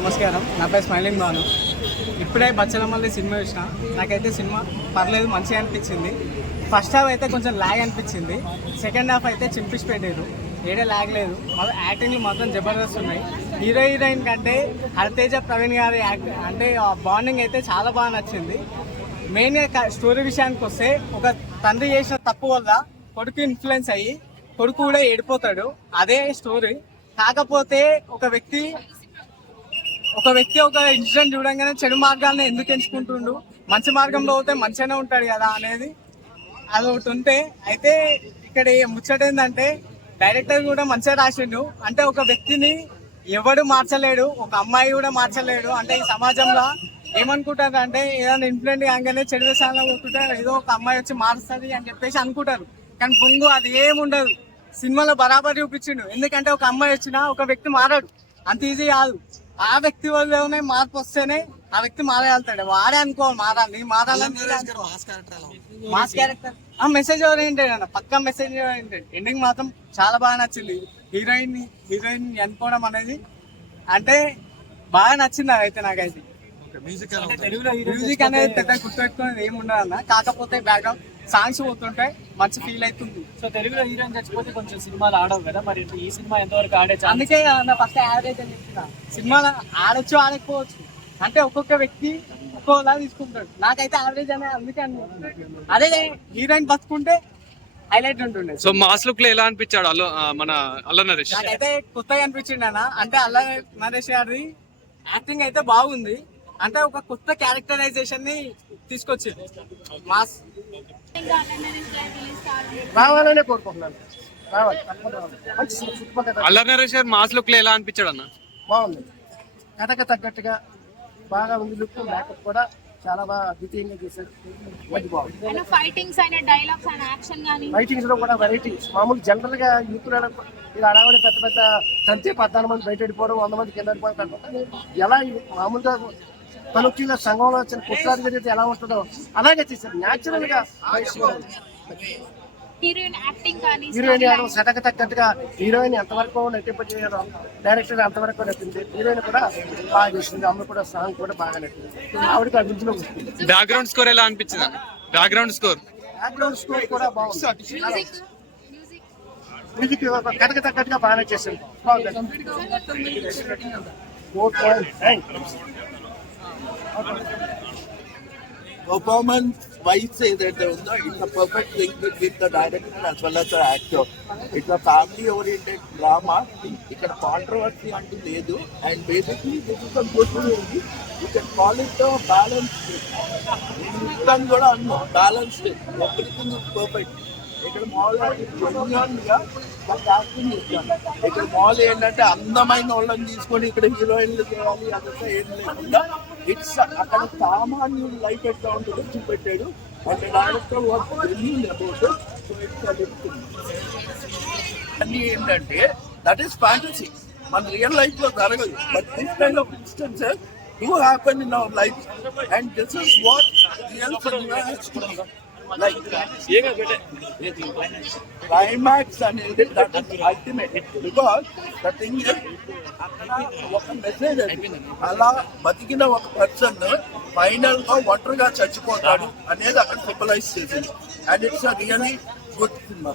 నమస్కారం, నా పేరు స్మైలింగ్ బాను. ఇప్పుడే బచ్చలమల్లి సినిమా చూసిన. నాకైతే సినిమా పర్లేదు, మంచిగా అనిపించింది. ఫస్ట్ హాఫ్ అయితే కొంచెం ల్యాగ్ అనిపించింది. సెకండ్ హాఫ్ అయితే చింపిసి పెట్టారు, ఏడే ల్యాగ్ లేదు. యాక్టింగ్లు మాత్రం జబర్దస్త్ ఉన్నాయి. హీరోయిన్ కంటే హరితేజ ప్రవీణ్ గారి అంటే బాండింగ్ అయితే చాలా బాగా నచ్చింది. మెయిన్గా స్టోరీ విషయానికి వస్తే, ఒక తండ్రి చేసిన తప్పు వల్ల కొడుకు ఇన్ఫ్లుయెన్స్ అయ్యి కొడుకు కూడా ఏడిపోతాడు. అదే స్టోరీ. కాకపోతే ఒక వ్యక్తి ఒక ఇన్సిడెంట్ చూడంగానే చెడు మార్గాన్ని ఎందుకు ఎంచుకుంటుండు, మంచి మార్గంలో పోతే మంచిగానే ఉంటాడు కదా అనేది అది ఒకటి ఉంటే. అయితే ఇక్కడ ముచ్చట ఏంటంటే, డైరెక్టర్ కూడా మంచిగా రాసిండు. అంటే ఒక వ్యక్తిని ఎవడు మార్చలేడు, ఒక అమ్మాయి కూడా మార్చలేడు. అంటే ఈ సమాజంలో ఏమనుకుంటారు అంటే, ఏదైనా ఇన్ఫ్లుయెంట్ కాగానే చెడు విషయాల్లో పోతుంటే ఏదో ఒక అమ్మాయి వచ్చి మారుస్తుంది అని చెప్పేసి అనుకుంటారు. కానీ పొంగు అది ఏముండదు. సినిమాలో బరాబర్ చూపించిండు. ఎందుకంటే ఒక అమ్మాయి వచ్చినా ఒక వ్యక్తి మారాడు, అంత ఈజీ కాదు. ఆ వ్యక్తి వల్లనే మార్పు వస్తేనే ఆ వ్యక్తి మారేళ్తాడు. వాడే అనుకోవాలి మారాలని. మాస్ క్యారెక్టర్ ఆ మెసేజ్ ఓరియంటెడ్ అన్న, పక్కా మెసేజ్ ఓరియంటెడ్. ఎండింగ్ మాత్రం చాలా బాగా నచ్చింది. హీరోయిన్ ఎన్నుకోవడం అనేది అంటే బాగా నచ్చింది. అదైతే నాకైతే మ్యూజిక్ అనేది పెద్ద గుర్తుపెట్టుకునేది ఏమి ఉండదు అన్న. కాకపోతే బ్యాక్గ్రౌండ్ సాంగ్స్ పోతుంటాయి, మంచి ఫీల్ అవుతుంది. సో తెలుగులో హీరోయిన్ చచ్చిపోతే కొంచెం సినిమాలు ఆడవు కదా, మరి ఈ సినిమా ఎంతవరకు ఆడే? అందుకే నా ఫస్ట్ యావరేజ్ అని చెప్తున్నా. సినిమాలో ఆడొచ్చు ఆడకపోవచ్చు, అంటే ఒక్కొక్క వ్యక్తి ఒక్కోలా తీసుకుంటాడు. నాకైతే యావరేజ్ అనే అందుకే అనుకుంటున్నాను. అదే హీరోయిన్ బతుకుంటే హైలైట్ ఉంటుండే. సో మాస్ లుక్ లో ఎలా అనిపించాడు మన అల్ల నరేష్? నాకైతే కొత్తగా అనిపించింది అన్న. అంటే అల్ల నరేష్ గారి యాక్టింగ్ అయితే బాగుంది. అంటే ఒక కొత్త క్యారెక్టరైజేషన్ ని తీసుకొచ్చింది. మాస్ రావాలనే కోరుకుంటున్నాను. అల్ల నరేష్ గారు మాస్ లుక్ లో ఎలా అనిపించాడు అన్న? బాగుంది, కథకు తగ్గట్టుగా బాగా ఉంది. లుక్ మేకప్ కూడా చాలా బాగా అద్వితీయంగా చేశారు. మంచి బాగుంది. ఫైటింగ్స్ లో కూడా వెరైటీస్. మామూలు జనరల్ గా యూత్ ఇది అడావిడ పెద్ద పెద్ద తంతే 14 మంది బయట వెళ్ళిపోవడం, 100 మంది కింద వెళ్ళిపోవడం, ఎలా మామూలుగా తనుకీల సంఘంలో వచ్చిన కుట్రాది జరిగితే ఎలా ఉంటుందో అలాగే చేశారు. న్యాచురల్ గా హీరోయిన్ సెటకు తగ్గట్టుగా హీరోయిన్ ఎంతవరకు నటింపజేయడం, డైరెక్టర్ ఎంతవరకు నటింది. హీరోయిన్ కూడా బాగా చేసింది. అమ్మ కూడా సాంగ్ కూడా బాగా నటింది. ఆవిడకి అభివృద్ధిలో వస్తుంది. బ్యాక్గ్రౌండ్ స్కోర్ ఎలా అనిపించింది? బ్యాక్గ్రౌండ్ స్కోర్ కూడా బాగుంది. మ్యూజిక్ కథకు తగ్గట్టుగా బాగానే చేసింది. Performance wise ఏదైతే ఉందో, it's a perfect link with the director as well as the actor. It's a family oriented drama. ఇక్కడ కాంట్రవర్సీ అంటూ లేదు. And basically this is a good movie. You can call it balance. నేను కూడా అన్నా balanced, everything is perfect. ఇక్కడ మామూలుగా acting ఇస్తాను. ఇక్కడ మామూలు ఏంటంటే అందమైన వాళ్ళని తీసుకొని ఇక్కడ హీరోయిన్లు చేయాలి అదంతా ఏం లేకుండా ఇట్స్ అక్కడ సామాన్యుడు లైఫ్ ఎట్లా ఉంటుందో చూపెట్టాడు. అంటే director work about. So it's అన్ని ఏంటంటే దట్ ఈస్ ఫ్యాంటసీ. మన రియల్ లైఫ్ లో జరగదు. But this kind of instances do happen in our life, and this is what real cinema has to be like. Climax అనేది that is ultimate, because the thing is అక్కడ ఒక message అలా బతికిన ఒక person final గా ఒంటరిగా చచ్చిపోతాడు అనేది అక్కడ సింబలైజ్ చేసింది. And it's a really good cinema.